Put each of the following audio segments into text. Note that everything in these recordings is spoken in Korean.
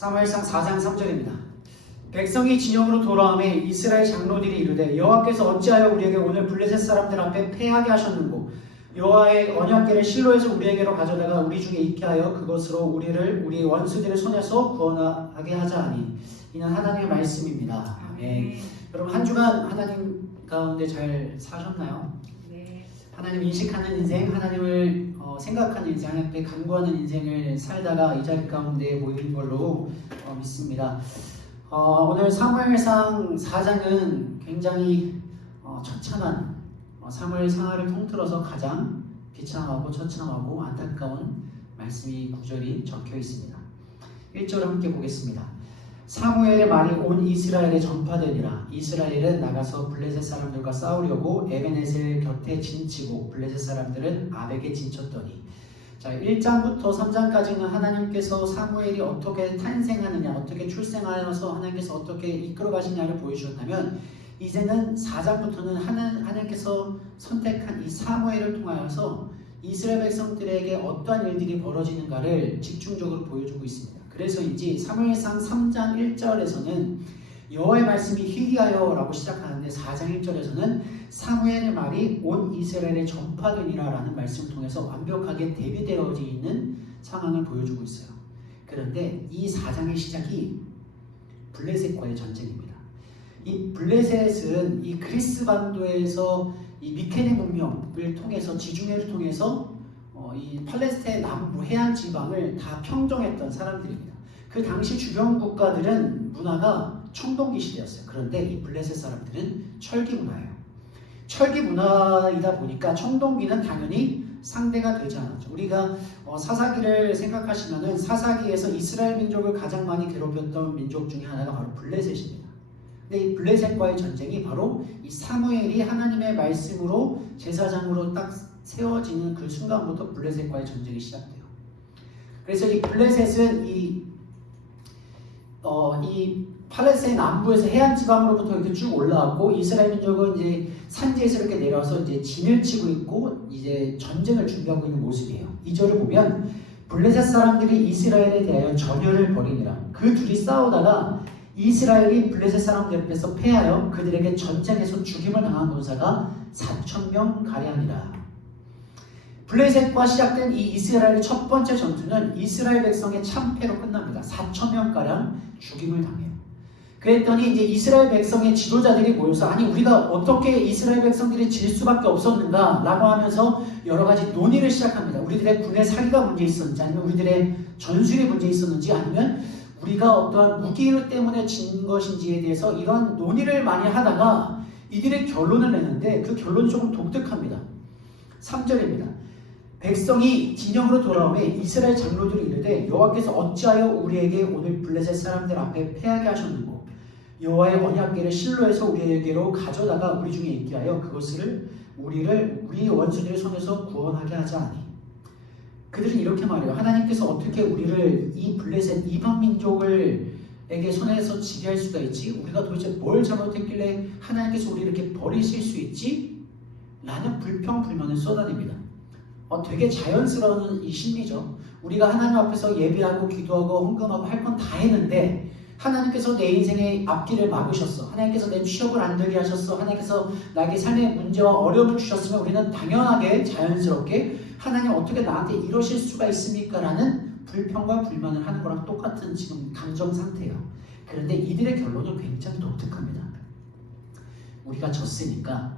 사무엘상 4장 3절입니다. 백성이 진영으로 돌아오매 이스라엘 장로들이 이르되 여호와께서 어찌하여 우리에게 오늘 블레셋 사람들 앞에 패하게 하셨는고 여호와의 언약궤를 실로에서 우리에게로 가져다가 우리 중에 있게 하여 그것으로 우리를 우리 원수들의 손에서 구원하게 하자 하니. 이는 하나님의 말씀입니다. 아멘. 여러분 한 주간 하나님 가운데 잘 사셨나요? 네. 하나님 인식하는 인생, 하나님을 생각하는 인생, 하나님 앞에 간구하는 인생을 살다가 이 자리 가운데 모인 걸로 믿습니다. 오늘 사무엘상 4장은 굉장히 처참한 사무엘 상하를 통틀어서 가장 비참하고 처참하고 안타까운 말씀이 구절이 적혀 있습니다. 1절 함께 보겠습니다. 사무엘의 말이 온 이스라엘에 전파되니라. 이스라엘은 나가서 블레셋 사람들과 싸우려고 에베네셀 곁에 진치고 블레셋 사람들은 아벡에 진쳤더니. 자, 1장부터 3장까지는 하나님께서 사무엘이 어떻게 탄생하느냐, 어떻게 출생하여서 하나님께서 어떻게 이끌어 가시냐를 보여주셨다면, 이제는 4장부터는 하나님께서 선택한 이 사무엘을 통하여서 이스라엘 백성들에게 어떠한 일들이 벌어지는가를 집중적으로 보여주고 있습니다. 그래서인지 사무엘상 3장 1절에서는 여호와의 말씀이 희귀하여 라고 시작하는데 4장 1절에서는 사무엘의 말이 온 이스라엘에 전파되니라 라는 말씀을 통해서 완벽하게 대비되어져 있는 상황을 보여주고 있어요. 그런데 이 4장의 시작이 블레셋과의 전쟁입니다. 이 블레셋은 이 그리스 반도에서 이 미케네 문명을 통해서 지중해를 통해서 이 팔레스타인 남부 해안 지방을 다 평정했던 사람들입니다. 그 당시 주변 국가들은 문화가 청동기 시대였어요. 그런데 이 블레셋 사람들은 철기 문화예요. 철기 문화이다 보니까 청동기는 당연히 상대가 되지 않았죠. 우리가 사사기를 생각하시면은 사사기에서 이스라엘 민족을 가장 많이 괴롭혔던 민족 중에 하나가 바로 블레셋입니다. 근데 이 블레셋과의 전쟁이 바로 이 사무엘이 하나님의 말씀으로 제사장으로 딱 세워지는 그 순간부터 블레셋과의 전쟁이 시작돼요. 그래서 이 블레셋은 이 팔레스타인 남부에서 해안 지방으로부터 이렇게 쭉 올라왔고, 이스라엘 민족은 이제 산지에서 이렇게 내려와서 이제 진을 치고 있고 이제 전쟁을 준비하고 있는 모습이에요. 이 절을 보면 블레셋 사람들이 이스라엘에 대하여 전열을 벌이니라. 그 둘이 싸우다가 이스라엘이 블레셋 사람들 앞에서 패하여 그들에게 전쟁에서 죽임을 당한 군사가 4,000명 가량이라. 블레셋과 시작된 이 이스라엘의 첫 번째 전투는 이스라엘 백성의 참패로 끝납니다. 4,000명가량 죽임을 당해요. 그랬더니 이제 이스라엘 백성의 지도자들이 모여서 아니 우리가 어떻게 이스라엘 백성들이 질 수밖에 없었는가 라고 하면서 여러 가지 논의를 시작합니다. 우리들의 군의 사기가 문제 있었는지, 아니면 우리들의 전술이 문제 있었는지, 아니면 우리가 어떠한 무기 때문에 진 것인지에 대해서 이런 논의를 많이 하다가 이들의 결론을 내는데 그 결론이 조금 독특합니다. 3절입니다. 백성이 진영으로 돌아오매 이스라엘 장로들이 이르되 여호와께서 어찌하여 우리에게 오늘 블레셋 사람들 앞에 패하게 하셨는고 여호와의 언약궤를 실로에서 우리에게로 가져다가 우리 중에 있게 하여 그것을 우리 원수들의 손에서 구원하게 하자 하니. 그들은 이렇게 말해요. 하나님께서 어떻게 우리를 이 블레셋 이방 민족에게 손에서 지배할 수가 있지? 우리가 도대체 뭘 잘못했길래 하나님께서 우리를 이렇게 버리실 수 있지? 라는 불평불만을 쏟아냅니다. 되게 자연스러운 이 심리죠. 우리가 하나님 앞에서 예배하고 기도하고 헌금하고 할 건 다 했는데 하나님께서 내 인생의 앞길을 막으셨어. 하나님께서 내 취업을 안 되게 하셨어. 하나님께서 나에게 삶의 문제와 어려움을 주셨으면 우리는 당연하게 자연스럽게 하나님 어떻게 나한테 이러실 수가 있습니까? 라는 불평과 불만을 하는 거랑 똑같은 지금 감정 상태예요. 그런데 이들의 결론은 굉장히 독특합니다. 우리가 졌으니까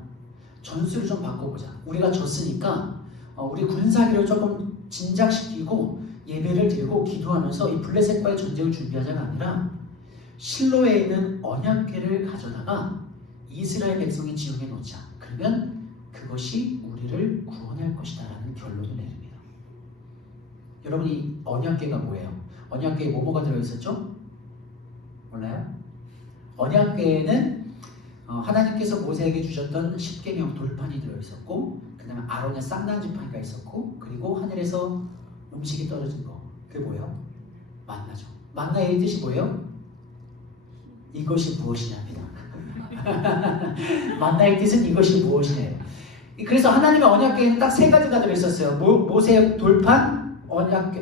전술을 좀 바꿔보자. 우리가 졌으니까 우리 군사기를 조금 진작시키고 예배를 드리고 기도하면서 이 블레셋과의 전쟁을 준비하자가 아니라 실로에 있는 언약궤를 가져다가 이스라엘 백성의 지역에 놓자. 그러면 그것이 우리를 구원할 것이다 라는 결론을 내립니다. 여러분 이 언약궤가 뭐예요? 언약궤에 뭐가 들어있었죠? 몰라요? 언약궤에는 하나님께서 모세에게 주셨던 십계명 돌판이 들어있었고, 그 다음에 아론의 쌍난지팡이가 있었고, 그리고 하늘에서 음식이 떨어진 거. 그게 뭐예요? 만나죠. 만나의 뜻이 뭐예요? 이것이 무엇이냐입니다. 만나의 뜻은 이것이 무엇이냐예요. 그래서 하나님의 언약궤에는 딱 세 가지가 들어있었어요. 모세의 돌판, 언약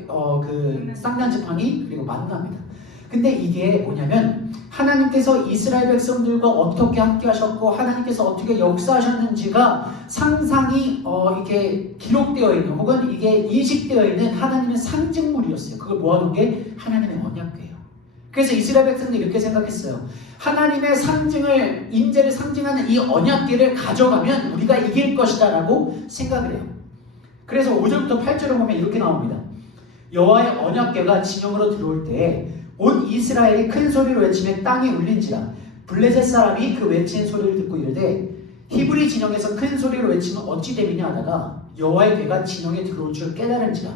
쌍난지팡이, 그리고 만나입니다. 근데 이게 뭐냐면 하나님께서 이스라엘 백성들과 어떻게 함께 하셨고 하나님께서 어떻게 역사하셨는지가 상상이 이렇게 기록되어 있는 혹은 이게 인식되어 있는 하나님의 상징물이었어요. 그걸 모아놓은 게 하나님의 언약궤예요. 그래서 이스라엘 백성들이 이렇게 생각했어요. 하나님의 상징을 임재를 상징하는 이 언약궤를 가져가면 우리가 이길 것이다 라고 생각을 해요. 그래서 5절부터 8절을 보면 이렇게 나옵니다. 여호와의 언약궤가 진영으로 들어올 때 온 이스라엘이 큰 소리로 외치며 땅이 울린지라. 블레셋 사람이 그 외치는 소리를 듣고 이르되 히브리 진영에서 큰 소리로 외치면 어찌 됨이냐 하다가 여호와의 궤가 진영에 들어올 줄 깨달은지라.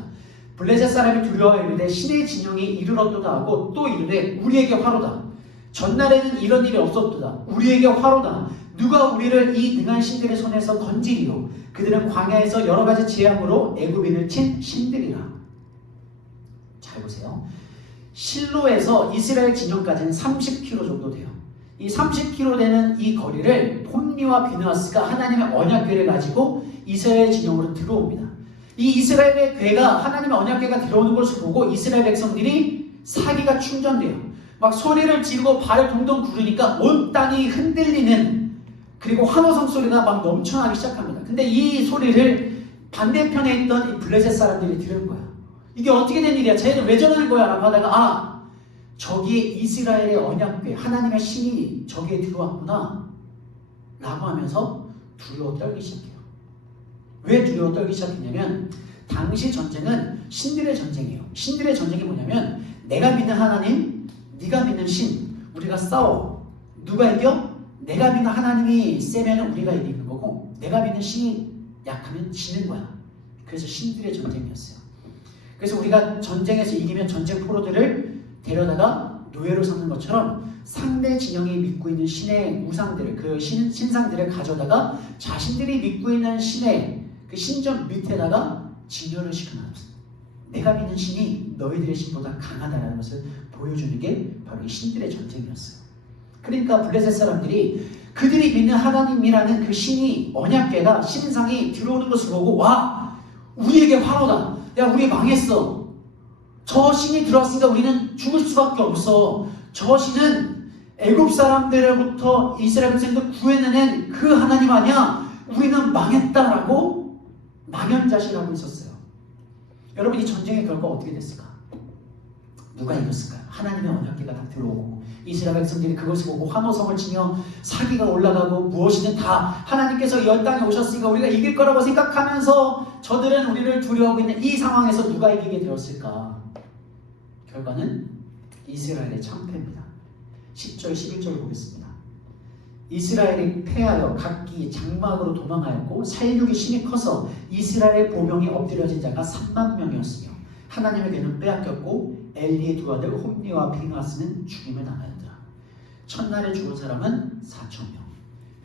블레셋 사람이 두려워하여 이르되 신의 진영이 이르렀도다 하고 또 이르되 우리에게 화로다. 전날에는 이런 일이 없었도다. 우리에게 화로다. 누가 우리를 이 능한 신들의 손에서 건지리요. 그들은 광야에서 여러 가지 재앙으로 애굽인을 친 신들이라. 잘 보세요. 실로에서 이스라엘 진영까지는 30km 정도 돼요. 이 30km 되는 이 거리를 홈리와 비느하스가 하나님의 언약궤를 가지고 이스라엘 진영으로 들어옵니다. 이 이스라엘의 궤가 하나님의 언약궤가 들어오는 것을 보고 이스라엘 백성들이 사기가 충전돼요. 막 소리를 지르고 발을 동동 구르니까 온 땅이 흔들리는 그리고 환호성 소리가 막 넘쳐나기 시작합니다. 근데 이 소리를 반대편에 있던 이 블레셋 사람들이 들은 거야. 이게 어떻게 된 일이야? 쟤는 왜 저러는 거야? 라고 하다가 저기에 이스라엘의 언약궤 하나님의 신이 저기에 들어왔구나 라고 하면서 두려워 떨기 시작해요. 왜 두려워 떨기 시작했냐면 당시 전쟁은 신들의 전쟁이에요. 신들의 전쟁이 뭐냐면 내가 믿는 하나님, 네가 믿는 신, 우리가 싸워. 누가 이겨? 내가 믿는 하나님이 세면 우리가 이기는 거고 내가 믿는 신이 약하면 지는 거야. 그래서 신들의 전쟁이었어요. 그래서 우리가 전쟁에서 이기면 전쟁 포로들을 데려다가 노예로 삼는 것처럼 상대 진영이 믿고 있는 신의 우상들을 그 신상들을 가져다가 자신들이 믿고 있는 신의 그 신전 밑에다가 진열을 시켜놨습니다. 내가 믿는 신이 너희들의 신보다 강하다는 것을 보여주는 게 바로 이 신들의 전쟁이었어요. 그러니까 블레셋 사람들이 그들이 믿는 하나님이라는 그 신이 언약궤가 신상이 들어오는 것을 보고 와 우리에게 화로다. 야 우리 망했어. 저 신이 들어왔으니까 우리는 죽을 수밖에 없어. 저 신은 애굽 사람들로부터 이스라엘 백성들 구해내는 그 하나님 아니야. 우리는 망했다라고 망연자실하고 있었어요. 여러분 이 전쟁의 결과가 어떻게 됐을까? 누가 이겼을까요? 하나님의 언약궤가 다 들어오고 이스라엘 백성들이 그것을 보고 환호성을 치며 사기가 올라가고 무엇이든 다 하나님께서 이 땅에 오셨으니까 우리가 이길 거라고 생각하면서 저들은 우리를 두려워하고 있는 이 상황에서 누가 이기게 되었을까? 결과는 이스라엘의 창패입니다. 10절 11절 보겠습니다. 이스라엘이 패하여 각기 장막으로 도망하였고 살육이 심히 커서 이스라엘 보병이 엎드려진 자가 3만 명이었으며 하나님의 궤는 빼앗겼고 엘리의 두 아들 홈리와 비느하스는 죽임을 당하였더라. 첫날에 죽은 사람은 4,000명.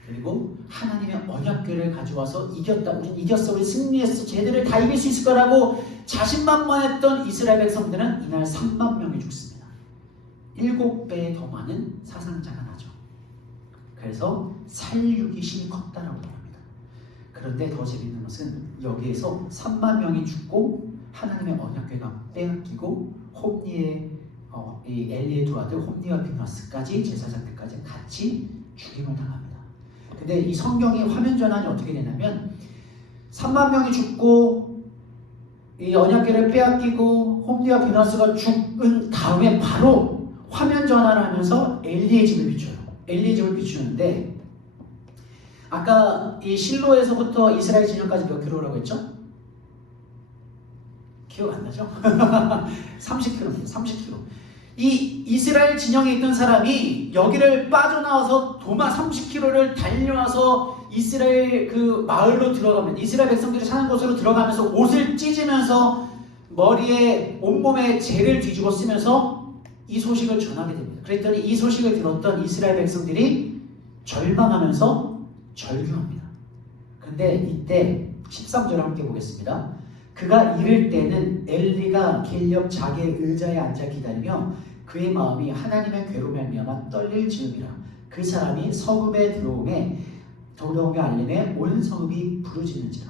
그리고 하나님의 언약궤를 가져와서 이겼다. 우리 이겼어. 우리 승리했어. 쟤들을 다 이길 수 있을 거라고 자신만만했던 이스라엘 백성들은 이날 3만 명이 죽습니다. 7배 더 많은 사상자가 나죠. 그래서 살육이 심히 컸다라고 합니다. 그런데 더 재밌는 것은 여기에서 3만 명이 죽고 하나님의 언약궤가 빼앗기고 홈리의 이 엘리의 두 아들 홈리와 비느하스까지 제사장들까지 같이 죽임을 당합니다. 근데 이 성경의 화면 전환이 어떻게 되냐면 3만 명이 죽고 이 언약궤를 빼앗기고 홈리와 비느하스가 죽은 다음에 바로 화면 전환을 하면서 엘리의 집을 비춰요. 엘리의 집을 비추는데 아까 이 실로에서부터 이스라엘 진영까지 몇 킬로라고 했죠? 기억 안 나죠? 30km입니다. 30km. 이 이스라엘 진영에 있던 사람이 여기를 빠져나와서 도마 30km를 달려와서 이스라엘 그 마을로 들어가면 이스라엘 백성들이 사는 곳으로 들어가면서 옷을 찢으면서 머리에 온몸에 재를 뒤집어 쓰면서 이 소식을 전하게 됩니다. 그랬더니 이 소식을 들었던 이스라엘 백성들이 절망하면서 절규합니다. 근데 이때 13절 함께 보겠습니다. 그가 이를 때는 엘리가 길렵 자기의 의자에 앉아 기다리며 그의 마음이 하나님의 궤로 말미암아 떨릴 즈음이라. 그 사람이 성읍에 들어오매 알림에 온 성읍이 부르짖는지라.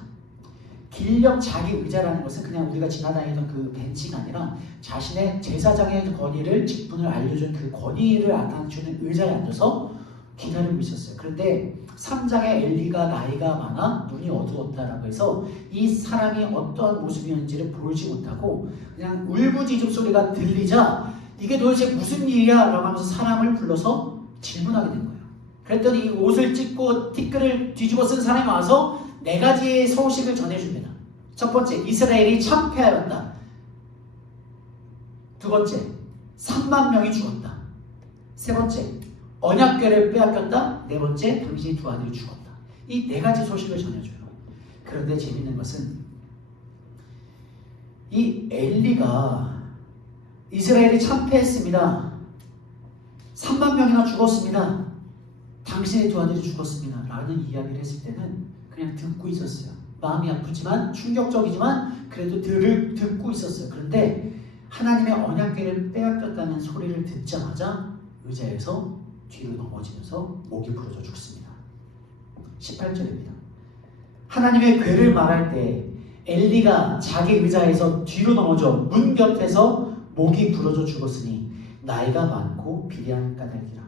길력 자기 의자라는 것은 그냥 우리가 지나다니던 그 벤치가 아니라 자신의 제사장의 권위를 직분을 알려준 그 권위를 나타주는 의자에 앉아서 기다리고 있었어요. 그런데 3장에 엘리가 나이가 많아 눈이 어두웠다라고 해서 이 사람이 어떠한 모습이었는지를 보지 못하고 그냥 울부짖음 소리가 들리자 이게 도대체 무슨 일이야? 라고 하면서 사람을 불러서 질문하게 된 거예요. 그랬더니 옷을 찢고 티끌을 뒤집어 쓴 사람이 와서 4가지의 소식을 전해줍니다. 첫 번째, 이스라엘이 참패하였다. 두 번째, 3만 명이 죽었다. 세 번째, 언약궤를 빼앗겼다. 네 번째, 당신의 2 아들이 죽었다. 이 4가지 소식을 전해줘요. 그런데 재밌는 것은 이 엘리가 이스라엘이 참패했습니다. 3만 명이나 죽었습니다. 당신의 2 아들이 죽었습니다. 라는 이야기를 했을 때는 그냥 듣고 있었어요. 마음이 아프지만 충격적이지만 그래도 듣고 있었어요. 그런데 하나님의 언약궤를 빼앗겼다는 소리를 듣자마자 의자에서 뒤로 넘어지면서 목이 부러져 죽습니다. 18절입니다. 하나님의 궤를 말할 때 엘리가 자기 의자에서 뒤로 넘어져 문 곁에서 목이 부러져 죽었으니 나이가 많고 비리한 까닭이라.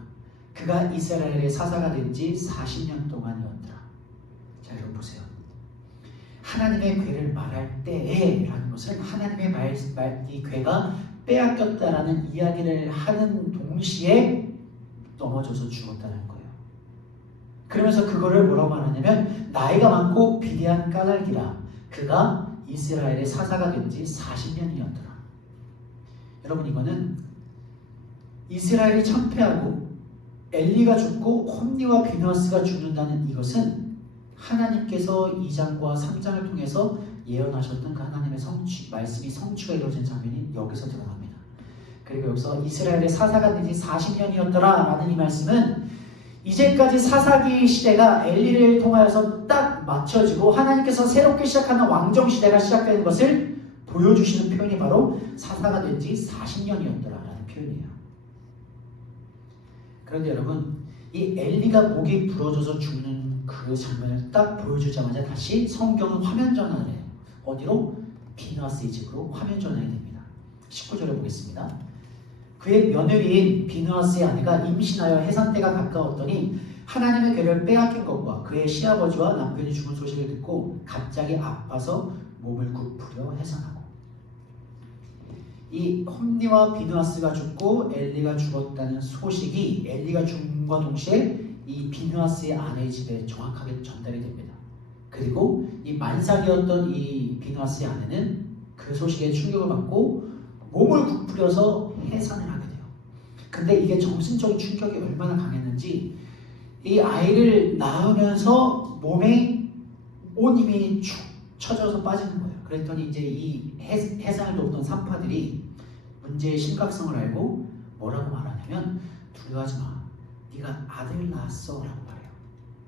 그가 이스라엘의 사사가 된 지 40년 동안이었더라. 자, 여러분 보세요. 하나님의 궤를 말할 때에 라는 것은 하나님의 이 궤가 빼앗겼다라는 이야기를 하는 동시에 넘어져서 죽었다는 거예요. 그러면서 그거를 뭐라고 말하냐면 나이가 많고 비리한 까닭이라. 그가 이스라엘의 사사가 된 지 40년이었더라. 여러분, 이거는 이스라엘이 참패하고 엘리가 죽고 홈니와 비느하스가 죽는다는 이것은 하나님께서 2장과 3장을 통해서 예언하셨던 그 하나님의 말씀이 성취가 이루어진 장면이 여기서 드러납니다. 그리고 여기서 이스라엘의 사사가 된 지 40년이었더라 라는 이 말씀은 이제까지 사사기 시대가 엘리를 통하여서 딱 맞춰지고 하나님께서 새롭게 시작하는 왕정 시대가 시작되는 것을 보여주시는 표현이 바로 사사가 된 지 40년이었더라 라는 표현이에요. 그런데 여러분, 이 엘리가 목이 부러져서 죽는 그 장면을 딱 보여주자마자 다시 성경은 화면 전환을 해요. 어디로? 비느하스의 집으로 화면 전환이 됩니다. 19절을 보겠습니다. 그의 며느리인 비느하스의 아내가 임신하여 해산때가 가까웠더니 하나님의 궤를 빼앗긴 것과 그의 시아버지와 남편이 죽은 소식을 듣고 갑자기 아파서 몸을 굽으려 해산하고. 이 홈니와 비느하스가 죽고 엘리가 죽었다는 소식이 엘리가 죽음과 동시에 이 비느하스의 아내의 집에 정확하게 전달이 됩니다. 그리고 이 만삭이었던 이 비느하스의 아내는 그 소식에 충격을 받고 몸을 굽으려서 해산을 하게 돼요. 근데 이게 정신적인 충격이 얼마나 강했는지 이 아이를 낳으면서 몸에 온 힘이 축 처져서 빠지는 거예요. 그랬더니 이제 이 해산을 돕던 산파들이 문제의 심각성을 알고 뭐라고 말하냐면 두려워하지 마. 네가 아들 낳았어 라고 말해요.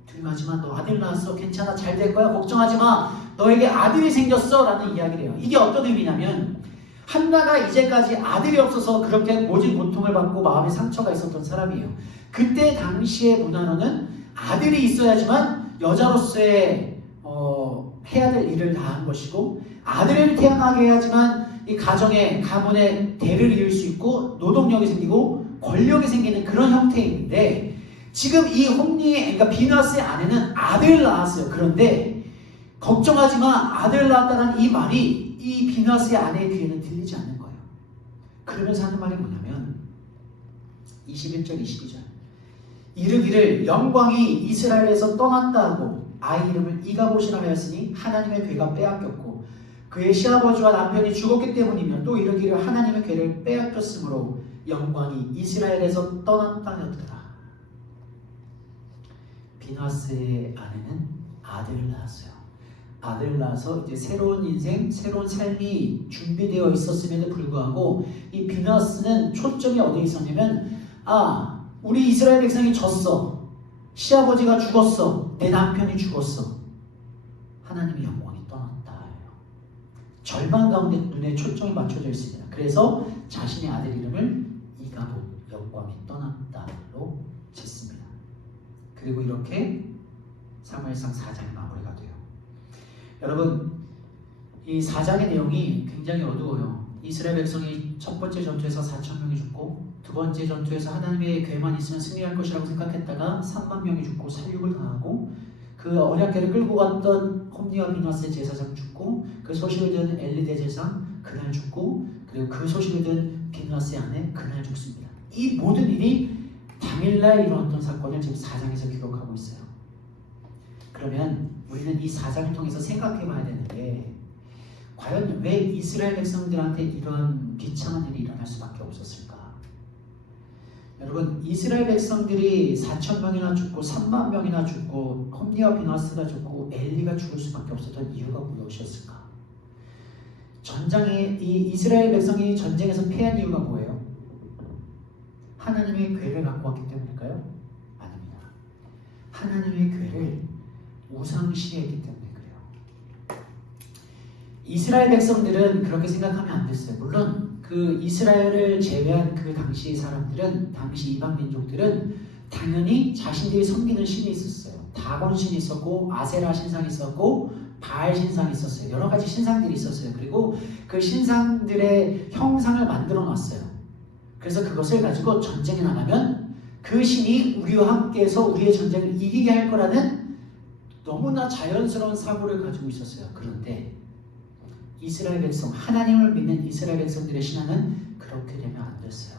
두려워하지 마. 너 아들 낳았어. 괜찮아. 잘 될 거야. 걱정하지 마. 너에게 아들이 생겼어 라는 이야기를 해요. 이게 어떤 의미냐면 한나가 이제까지 아들이 없어서 그렇게 모진 고통을 받고 마음에 상처가 있었던 사람이에요. 그때 당시의 문화로는 아들이 있어야지만 여자로서의 해야 될 일을 다 한 것이고 아들을 태어나게 해야지만 이 가문의 대를 이을 수 있고 노동력이 생기고 권력이 생기는 그런 형태인데 지금 이 홈니의 그러니까 비느하스의 아내는 아들을 낳았어요. 그런데 걱정하지 마. 아들을 낳았다는 이 말이 이 비느하스의 아내의 귀에는 들리지 않는 거예요. 그러면서 하는 말이 뭐냐면 21절 22절 이르기를 영광이 이스라엘에서 떠났다 하고 아이 이름을 이가봇이라 하였으니 하나님의 궤가 빼앗겼고 그의 시아버지와 남편이 죽었기 때문이며 또 이르기를 하나님의 궤를 빼앗겼으므로 영광이 이스라엘에서 떠났다 하였더라. 비느하스의 아내는 아들을 낳았어요. 아들을 낳아서 이제 새로운 인생, 새로운 삶이 준비되어 있었음에도 불구하고 이 비느하스는 초점이 어디에 있었냐면 우리 이스라엘 백성이 졌어. 시아버지가 죽었어. 내 남편이 죽었어. 하나님의 영광이 떠났다. 절망 가운데 눈에 초점이 맞춰져 있습니다. 그래서 자신의 아들 이름을 이가봇, 영광이 떠났다로 짓습니다. 그리고 이렇게 사무엘상 4장이 마무리가 돼요. 여러분, 이 4장의 내용이 굉장히 어두워요. 이스라엘 백성이 첫 번째 전투에서 4천 명이 죽고 두 번째 전투에서 하나님의 괴만 있으면 승리할 것이라고 생각했다가 3만 명이 죽고 살육을 당하고 그 언약궤를 끌고 갔던 홈니와 비나스의 제사장 죽고 그 소식을 들은 엘리 대제사장 그날 죽고 그리고 그 소식을 들은 비나스의 아내 그날 죽습니다. 이 모든 일이 당일날 일어났던 사건을 지금 4장에서 기록하고 있어요. 그러면 우리는 이 4장을 통해서 생각해 봐야 되는데 과연 왜 이스라엘 백성들한테 이런 비참한 일이 일어날 수밖에 없었을까? 여러분, 이스라엘 백성들이 4천 명이나 죽고 3만 명이나 죽고 홈리와 비나스가 죽고 엘리가 죽을 수밖에 없었던 이유가 무엇이었을까? 전장에 이 이스라엘 백성이 전쟁에서 패한 이유가 뭐예요? 하나님의 궤를 갖고 왔기 때문일까요? 아닙니다. 하나님의 궤를 우상시했기 때문에 그래요. 이스라엘 백성들은 그렇게 생각하면 안 됐어요. 물론 그 이스라엘을 제외한 그 당시 사람들은, 당시 이방 민족들은 당연히 자신들이 섬기는 신이 있었어요. 다곤 신이 있었고 아세라 신상이 있었고 바알 신상이 있었어요. 여러 가지 신상들이 있었어요. 그리고 그 신상들의 형상을 만들어 놨어요. 그래서 그것을 가지고 전쟁에 나가면 그 신이 우리와 함께해서 우리의 전쟁을 이기게 할 거라는 너무나 자연스러운 사고를 가지고 있었어요. 그런데 이스라엘 백성, 하나님을 믿는 이스라엘 백성들의 신앙은 그렇게 되면 안 됐어요.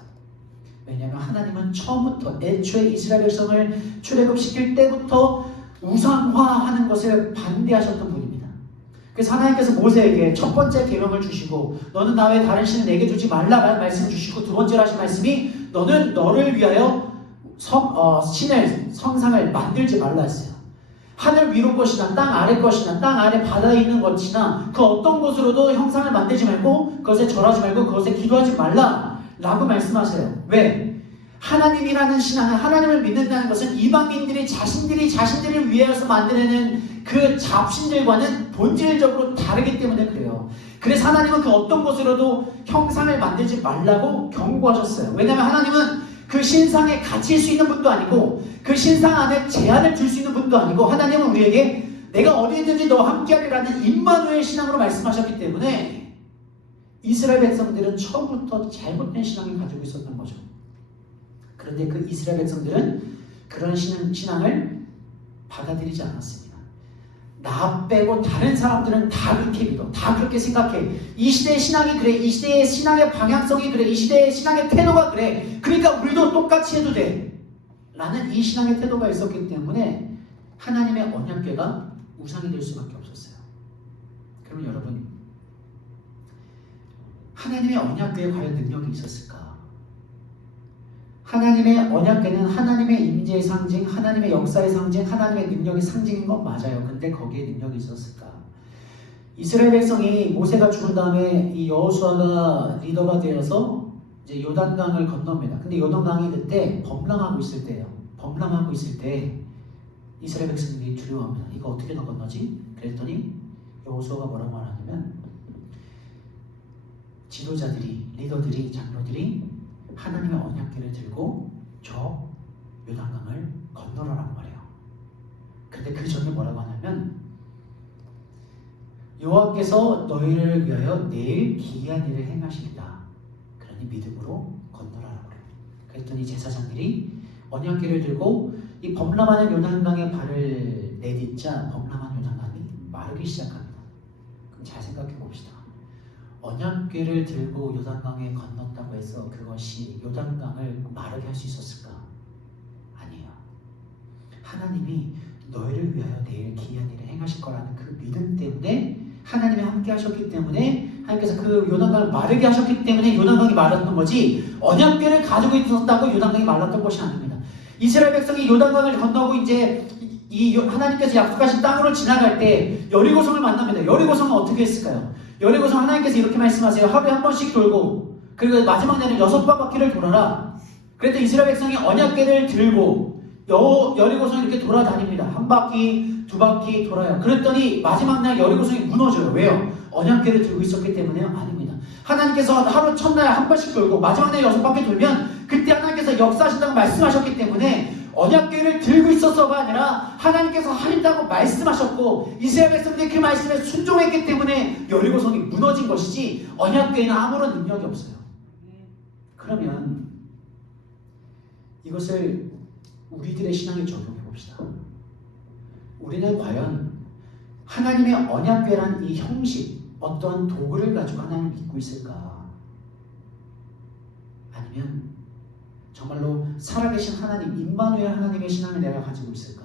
왜냐하면 하나님은 처음부터 애초에 이스라엘 백성을 출애굽시킬 때부터 우상화하는 것을 반대하셨던 분입니다. 그래서 하나님께서 모세에게 첫 번째 계명을 주시고 너는 나 외에 다른 신을 내게 두지 말라라는 말씀을 주시고 두 번째로 하신 말씀이 너는 너를 위하여 신을, 성상을 만들지 말라 했어요. 하늘 위로 것이나 땅 아래 것이나 땅 아래 바다에 있는 것이나 그 어떤 곳으로도 형상을 만들지 말고 그것에 절하지 말고 그것에 기도하지 말라 라고 말씀하세요. 왜? 하나님이라는 신앙은, 하나님을 믿는다는 것은 이방인들이 자신들을 위해서 만들어내는 그 잡신들과는 본질적으로 다르기 때문에 그래요. 그래서 하나님은 그 어떤 곳으로도 형상을 만들지 말라고 경고하셨어요. 왜냐하면 하나님은 그 신상에 갇힐 수 있는 분도 아니고 그 신상 안에 제한을 줄 수 있는 분도 아니고 하나님은 우리에게 내가 어디든지 너와 함께하리라는 임마누엘 신앙으로 말씀하셨기 때문에 이스라엘 백성들은 처음부터 잘못된 신앙을 가지고 있었던 거죠. 그런데 그 이스라엘 백성들은 그런 신앙을 받아들이지 않았습니다. 나 빼고 다른 사람들은 다 그렇게 믿어. 다 그렇게 생각해. 이 시대의 신앙이 그래. 이 시대의 신앙의 방향성이 그래. 이 시대의 신앙의 태도가 그래. 그러니까 우리도 똑같이 해도 돼. 라는 이 신앙의 태도가 있었기 때문에 하나님의 언약궤가 우상이 될 수밖에 없었어요. 그러면 여러분, 하나님의 언약궤에 과연 능력이 있었을까? 하나님의 언약궤는 하나님의 임재의 상징, 하나님의 역사의 상징, 하나님의 능력의 상징인 건 맞아요. 근데 거기에 능력이 있었을까? 이스라엘 백성이 모세가 죽은 다음에 이 여호수아가 리더가 되어서 이제 요단강을 건넙니다. 근데 요단강이 그때 범람하고 있을 때예요. 범람하고 있을 때 이스라엘 백성들이 두려워합니다. 이거 어떻게 더 건너지? 그랬더니 여호수아가 뭐라고 말하냐면 지도자들이, 리더들이, 장로들이 하나님의 언약궤를 들고 저 요단강을 건너라라고 말해요. 근데 그 전에 뭐라고 하냐면 여호와께서 너희를 위하여 내일 기이한 일을 행하시리라. 그러니 믿음으로 건너라라고 그래요. 그랬더니 제사장들이 언약궤를 들고 이 범람하는 요단강에 발을 내딛자 범람한 요단강이 마르기 시작합니다. 그럼 잘 생각해 봅시다. 언약궤를 들고 요단강에 건넜다고 해서 그것이 요단강을 마르게 할 수 있었을까? 아니에요. 하나님이 너희를 위하여 내일 기이한 일을 행하실 거라는 그 믿음 때문에 하나님이 함께 하셨기 때문에 하나님께서 그 요단강을 마르게 하셨기 때문에 요단강이 말랐던 거지 언약궤를 가지고 있었다고 요단강이 말랐던 것이 아닙니다. 이스라엘 백성이 요단강을 건너고 이제 이 하나님께서 약속하신 땅으로 지나갈 때 여리고성을 만납니다. 여리고성은 어떻게 했을까요? 여리고성 하나님께서 이렇게 말씀하세요. 하루에 한 번씩 돌고 그리고 마지막 날에 6바퀴를 돌아라. 그랬더니 이스라엘 백성이 언약궤를 들고 여리고성 이렇게 돌아다닙니다. 한 바퀴, 두 바퀴 돌아요. 그랬더니 마지막 날 여리고성이 무너져요. 왜요? 언약궤를 들고 있었기 때문에요? 아닙니다. 하나님께서 하루 첫날 한 번씩 돌고 마지막 날 6바퀴 돌면 그때 그때 하나님께서 역사하신다고 말씀하셨기 때문에 언약궤를 들고 있어서가 아니라 하나님께서 하린다고 말씀하셨고 이스라엘 백성들이 그 말씀에 순종했기 때문에 여리고성이 무너진 것이지 언약궤에는 아무런 능력이 없어요. 그러면 이것을 우리들의 신앙에 적용해 봅시다. 우리는 과연 하나님의 언약궤란 이 형식, 어떠한 도구를 가지고 하나님을 믿고 있을까? 아니면 정말로 살아계신 하나님, 임마누엘 하나님의 신앙을 내가 가지고 있을까?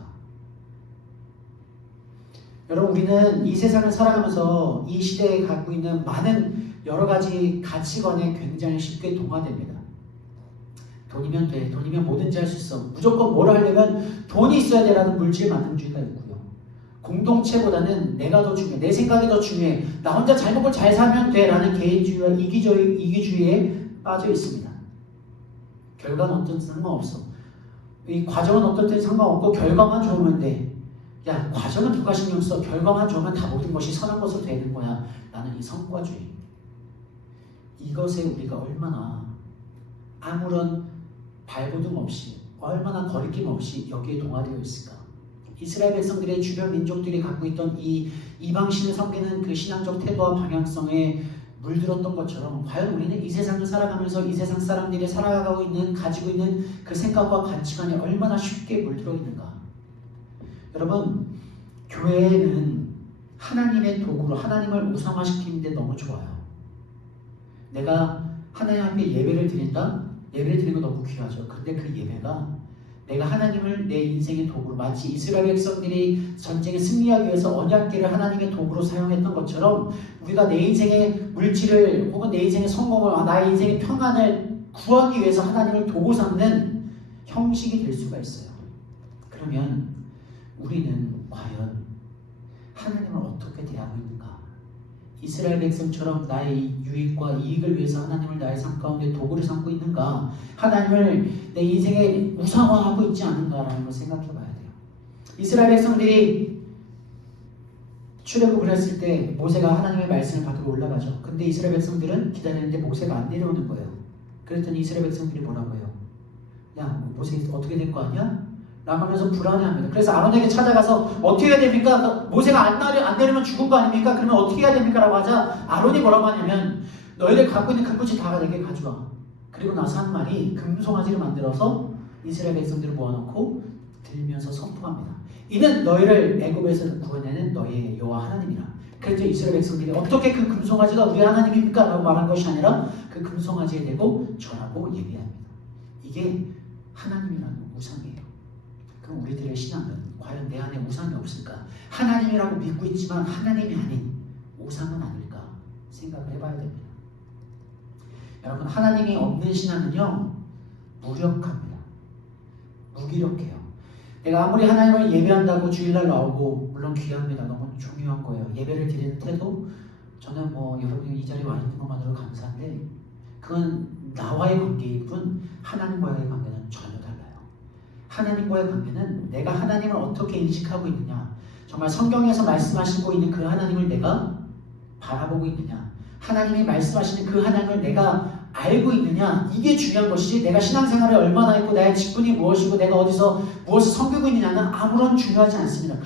여러분, 우리는 이 세상을 살아가면서 이 시대에 갖고 있는 많은 여러 가지 가치관에 굉장히 쉽게 동화됩니다. 돈이면 돼, 돈이면 뭐든지 할 수 있어, 무조건 뭘 하려면 돈이 있어야 돼라는 물질 만능주의가 있고요. 공동체보다는 내가 더 중요해, 내 생각이 더 중요해, 나 혼자 잘 먹고 잘 살면 돼라는 개인주의와 이기주의에 빠져 있습니다. 결과는 어떤지 상관없어. 이 과정은 어떤지 상관없고 결과만 좋으면 돼. 야, 과정은 누가 신경 써? 결과만 좋으면 다 모든 것이 선한 것으로 되는 거야. 나는 이 성과주의. 이것에 우리가 얼마나 아무런 발버둥 없이, 얼마나 거리낌 없이 여기에 동화되어 있을까? 이스라엘 백성들의 주변 민족들이 갖고 있던 이 이방신을 섬기는 그 신앙적 태도와 방향성에 물들었던 것처럼 과연 우리는 이 세상을 살아가면서 이 세상 사람들이 살아가고 있는, 가지고 있는 그 생각과 가치관에 얼마나 쉽게 물들어 있는가? 여러분, 교회는 하나님의 도구로 하나님을 우상화시키는데 너무 좋아요. 내가 하나님 앞에 예배를 드린다? 예배를 드리는 거 너무 귀하죠. 근데 그 예배가 내가 하나님을 내 인생의 도구로, 마치 이스라엘 백성들이 전쟁에 승리하기 위해서 언약궤를 하나님의 도구로 사용했던 것처럼 우리가 내 인생의 물질을 혹은 내 인생의 성공을, 나의 인생의 평안을 구하기 위해서 하나님을 도구 삼는 형식이 될 수가 있어요. 그러면 우리는 과연 하나님을 어떻게 대하고 있는가? 이스라엘 백성처럼 나의 유익과 이익을 위해서 하나님을 나의 삶 가운데 도구를 삼고 있는가? 하나님을 내 인생에 우상화하고 있지 않은가라는 걸 생각해 봐야 돼요. 이스라엘 백성들이 출애굽을 했을 때 모세가 하나님의 말씀을 받고 올라가죠. 근데 이스라엘 백성들은 기다리는데 모세가 안 내려오는 거예요. 그랬더니 이스라엘 백성들이 뭐라고 해요? 야, 모세 어떻게 될 거 아니야? 라고 하면서 불안해합니다. 그래서 아론에게 찾아가서 어떻게 해야 됩니까? 모세가 안 내리면 죽은 거 아닙니까? 그러면 어떻게 해야 됩니까? 라고 하자 아론이 뭐라고 하냐면 너희들 갖고 있는 금붙이 다 내게 가져와. 그리고 나서 한 말이 금송아지를 만들어서 이스라엘 백성들을 모아놓고 들면서 선포합니다. 이는 너희를 애굽에서 구원하는 너희의 여호와 하나님이라. 그래서 이스라엘 백성들이 어떻게 그 금송아지가 우리 하나님입니까? 라고 말한 것이 아니라 그 금송아지에 대고 절하고 예배합니다. 이게 하나님이라는 우상이에요. 그럼 우리들의 신앙은 과연 내 안에 우상이 없을까? 하나님이라고 믿고 있지만 하나님이 아닌 우상은 아닐까 생각을 해봐야 됩니다. 여러분, 하나님이 없는 신앙은요, 무력합니다. 무기력해요. 내가 아무리 하나님을 예배한다고 주일날 나오고, 물론 귀합니다. 너무 중요한 거예요. 예배를 드리는 태도, 저는 여러분이 이 자리에 와 있는 것만으로 감사한데 그건 나와의 관계일 뿐 하나님과의 관계는 전혀 달라요. 하나님과의 관계는 내가 하나님을 어떻게 인식하고 있느냐, 정말 성경에서 말씀하시고 있는 그 하나님을 내가 바라보고 있느냐, 하나님이 말씀하시는 그 하나님을 내가 알고 있느냐, 이게 중요한 것이지 내가 신앙생활을 얼마나 했고 나의 직분이 무엇이고 내가 어디서 무엇을 섬기고 있느냐는 아무런 중요하지 않습니다.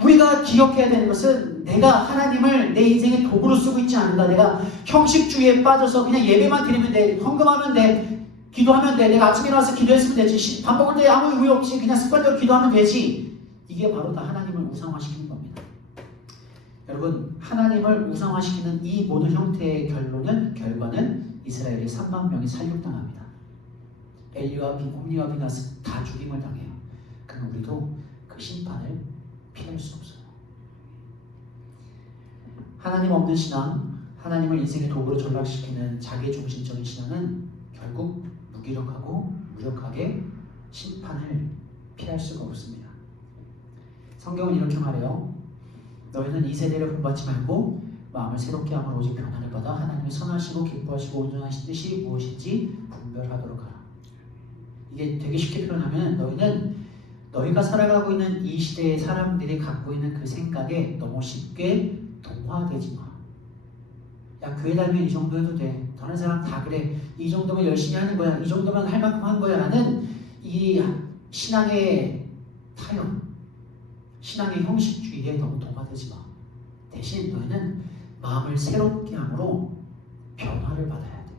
우리가 기억해야 되는 것은 내가 하나님을 내 인생의 도구로 쓰고 있지 않은가. 내가 형식주의에 빠져서 그냥 예배만 드리면 돼, 헌금하면 돼, 기도하면 돼, 내가 아침에 일어나서 기도했으면 되지, 밥 먹을 때 아무 의미 없이 그냥 습관대로 기도하면 되지. 이게 바로 다 하나님을 우상화시키는 겁니다. 여러분, 하나님을 우상화시키는 이 모든 형태의 결과는 이스라엘이 3만 명이 살육당합니다. 엘리와 홈리와 비나스 다 죽임을 당해요. 그럼 우리도 그 심판을 피할 수 없어요. 하나님 없는 신앙, 하나님을 인생의 도구로 전락시키는 자기중심적인 신앙은 결국 무기력하고 무력하게 심판을 피할 수가 없습니다. 성경은 이렇게 말해요. 너희는 이 세대를 본받지 말고 마음을 새롭게 함으로 오직 변화를 받아 하나님이 선하시고 기뻐하시고 온전하신 뜻이 무엇인지 분별하도록 하라. 이게 되게 쉽게 표현하면 너희가 살아가고 있는 이 시대의 사람들이 갖고 있는 그 생각에 너무 쉽게 동화되지 마. 야 교회 다니면 이 정도 해도 돼. 다른 사람 다 그래. 이 정도면 열심히 하는 거야. 이 정도면 할 만큼 한 거야. 라는 이 신앙의 타협, 신앙의 형식주의에 너무 동화되지 마. 대신 너희는 마음을 새롭게 함으로 변화를 받아야 돼.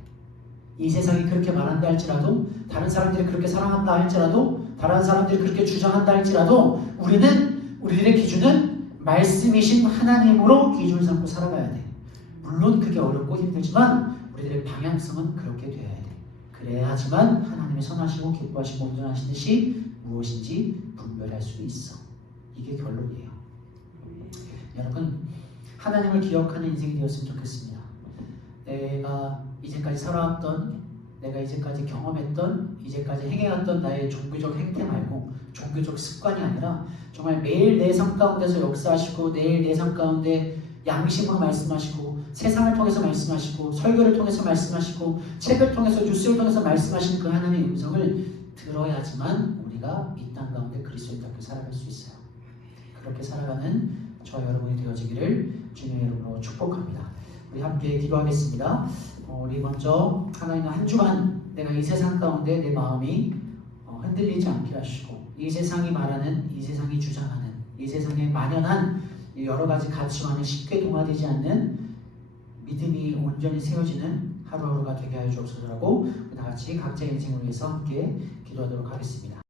이 세상이 그렇게 말한다 할지라도, 다른 사람들이 그렇게 사랑한다 할지라도, 다른 사람들이 그렇게 주장한다 할지라도 우리들의 기준은 말씀이신 하나님으로 기준을 삼고 살아가야 돼. 물론 그게 어렵고 힘들지만 우리들의 방향성은 그렇게 돼야 돼. 그래야지만 하나님의 선하시고 기뻐하시고 온전하신 듯이 무엇인지 분별할 수 있어. 이게 결론이에요. 여러분, 하나님을 기억하는 인생이 되었으면 좋겠습니다. 내가 이제까지 살아왔던, 내가 이제까지 경험했던, 이제까지 행해왔던 나의 종교적 행태 말고 종교적 습관이 아니라 정말 매일 내 삶 가운데서 역사하시고 매일 내 삶 가운데 양심으로 말씀하시고 세상을 통해서 말씀하시고 설교를 통해서 말씀하시고 책을 통해서 뉴스를 통해서 말씀하시는 그 하나님의 음성을 들어야지만 우리가 이 땅 가운데 그리스도인답게 살아갈 수 있어요. 그렇게 살아가는 저 여러분이 되어지기를 주님의 이름으로 축복합니다. 우리 함께 기도하겠습니다. 우리 먼저 하나님은 한 주간 내가 이 세상 가운데 내 마음이 흔들리지 않게 하시고 이 세상이 말하는, 이 세상이 주장하는, 이 세상에 만연한 여러 가지 가치관에 쉽게 동화되지 않는 믿음이 온전히 세워지는 하루하루가 되게 하여 주옵소서라고 다 같이 각자의 인생을 위해서 함께 기도하도록 하겠습니다.